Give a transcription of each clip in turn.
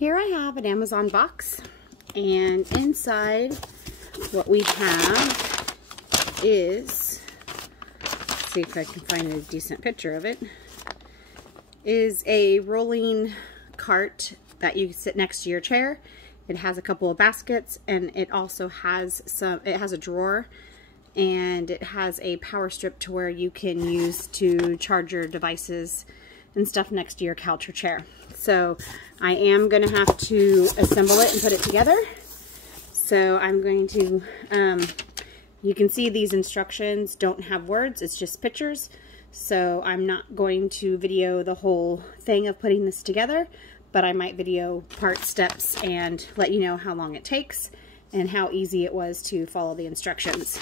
Here I have an Amazon box, and inside what we have is, let's see if I can find a decent picture of it, is a rolling cart that you sit next to your chair. It has a couple of baskets, and it also has it has a drawer, and it has a power strip to where you can use to charge your devices and stuff next to your couch or chair. So I am going to have to assemble it and put it together. So I'm going to, you can see these instructions don't have words, it's just pictures. So I'm not going to video the whole thing of putting this together, but I might video part steps and let you know how long it takes and how easy it was to follow the instructions.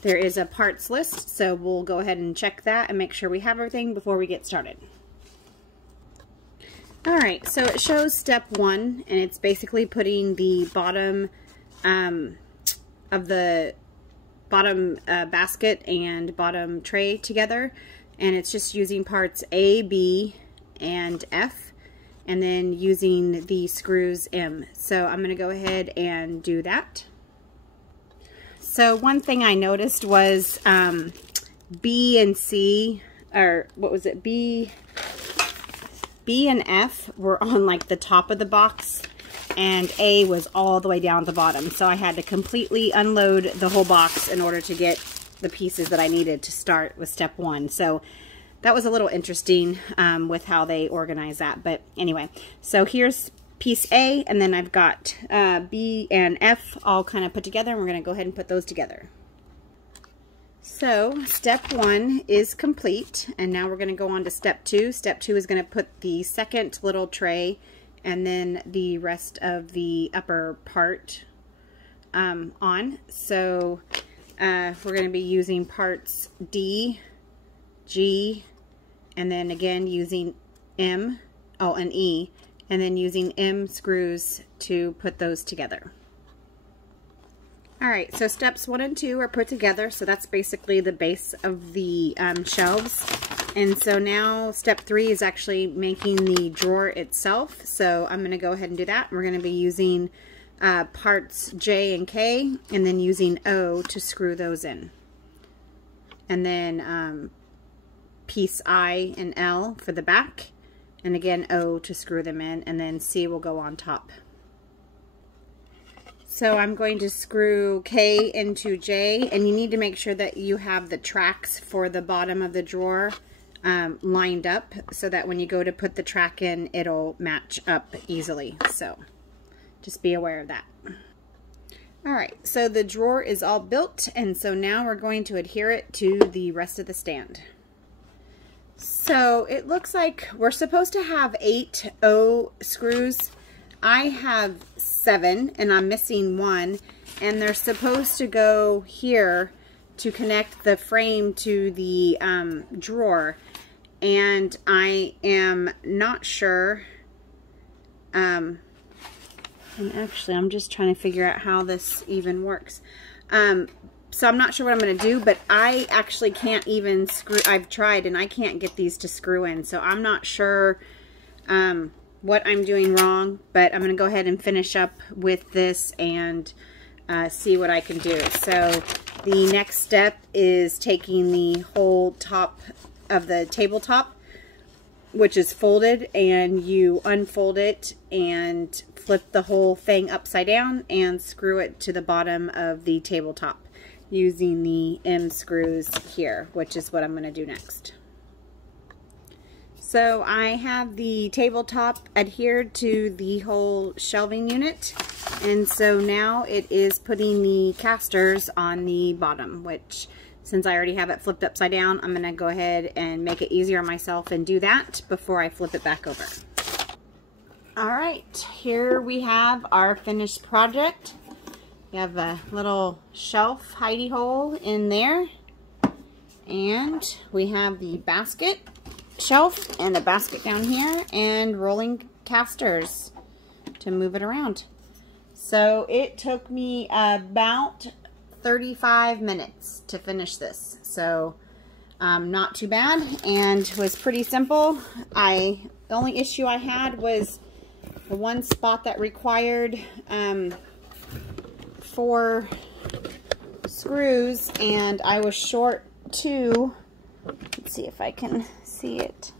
There is a parts list, so we'll go ahead and check that and make sure we have everything before we get started. Alright, so it shows step 1, and it's basically putting the bottom of the bottom basket and bottom tray together, and it's just using parts A, B, and F, and then using the screws M. So I'm going to go ahead and do that. So one thing I noticed was B and C, or what was it, B and F were on like the top of the box, and A was all the way down at the bottom. So I had to completely unload the whole box in order to get the pieces that I needed to start with step 1. So that was a little interesting with how they organize that. But anyway, so here's piece A, and then I've got B and F all kind of put together, and we're going to go ahead and put those together. So step 1 is complete, and now we're going to go on to step 2. Step 2 is going to put the second little tray and then the rest of the upper part on. So we're going to be using parts D, G, and then again using M, and E, and then using M screws to put those together. Alright, so steps 1 and 2 are put together, so that's basically the base of the shelves. And so now step 3 is actually making the drawer itself, so I'm going to go ahead and do that. We're going to be using parts J and K, and then using O to screw those in. And then piece I and L for the back, and again O to screw them in, and then C will go on top. So I'm going to screw K into J, and you need to make sure that you have the tracks for the bottom of the drawer lined up so that when you go to put the track in, it'll match up easily. So just be aware of that. Alright, so the drawer is all built, and so now we're going to adhere it to the rest of the stand. So it looks like we're supposed to have 8 O screws. I have 7, and I'm missing 1, and they're supposed to go here to connect the frame to the drawer, and I am not sure, and actually I'm just trying to figure out how this even works. So I'm not sure what I'm going to do, but I actually can't even screw. I've tried, and I can't get these to screw in, so I'm not sure what I'm doing wrong, but I'm going to go ahead and finish up with this and see what I can do. So the next step is taking the whole top of the tabletop, which is folded, and you unfold it and flip the whole thing upside down and screw it to the bottom of the tabletop using the M screws here, which is what I'm going to do next. So I have the tabletop adhered to the whole shelving unit, and so now it is putting the casters on the bottom, which since I already have it flipped upside down, I'm going to go ahead and make it easier on myself and do that before I flip it back over. Alright, here we have our finished project. We have a little shelf hidey hole in there, and we have the basket shelf and a basket down here and rolling casters to move it around. So it took me about 35 minutes to finish this, so not too bad, and was pretty simple. The only issue I had was the one spot that required 4 screws, and I was short 2. Let's see if I can see it.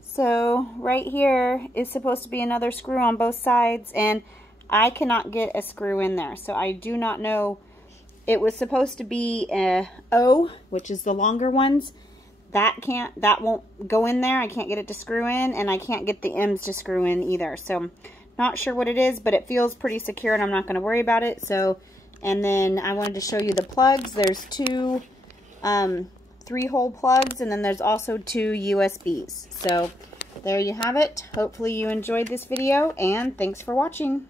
So right here is supposed to be another screw on both sides, and I cannot get a screw in there. So I do not know. It was supposed to be a O, which is the longer ones. That won't go in there. I can't get it to screw in, and I can't get the M's to screw in either. So not sure what it is, but it feels pretty secure, and I'm not going to worry about it. So, and then I wanted to show you the plugs. There's 2 3-hole plugs, and then there's also 2 USBs. So there you have it. Hopefully you enjoyed this video, and thanks for watching.